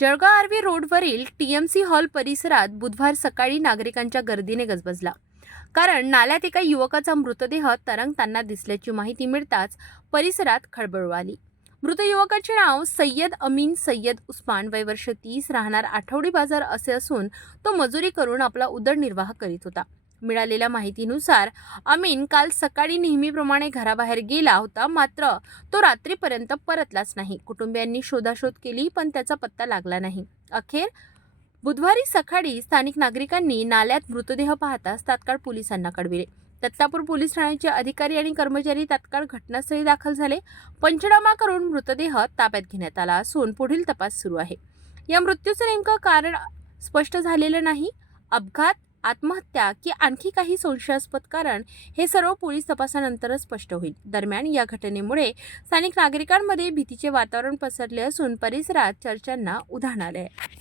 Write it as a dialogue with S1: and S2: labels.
S1: जळगाव आर्वी रोडवरील T M C hall परिसरात बुधवार सकाळी नागरिकांच्या गर्दीने गजबजला. कारण नाल्यात एका युवकाचा मृतदेह तरंगताना दिसल्याची माहिती मिळताच परिसरात खळबळ उडाली मृत युवकाचे नाव सय्यद अमीन सय्यद उस्मान. वय वर्ष तीस राहणार आठवडी बाजार असे असून तो मजुरी करून आपला उदरनिर्वाह करीत होता. मिळालेल्या माहितीनुसार अमीन काल सकाळी नेहमीप्रमाणे घराबाहेर गेला होता मात्र तो रात्रीपर्यंत परतलाच नाही. कुटुंबियांनी शोधाशोध केली पण त्याचा पत्ता लागला नाही. अखेर बुधवारी सकाळी स्थानिक नागरिकांनी नाल्यात मृतदेह पाहताच तात्काळ पोलिसांना कळविले. दत्तापूर पोलीस ठाण्याचे अधिकारी आणि कर्मचारी तात्काळ घटनास्थळी दाखल झाले. पंचनामा करून मृतदेह ताब्यात घेण्यात आला असून पुढील तपास सुरू आहे. या मृत्यूचं नेमकं कारण स्पष्ट झालेलं नाही. अपघात आत्महत्या की आणखी काही संशयास्पद कारण हे सर्व पोलीस तपासानंतरच स्पष्ट होईल. दरम्यान या घटनेमुळे स्थानिक नागरिकांमध्ये भीतीचे वातावरण पसरले असून परिसरात चर्चांना उधाण आले आहे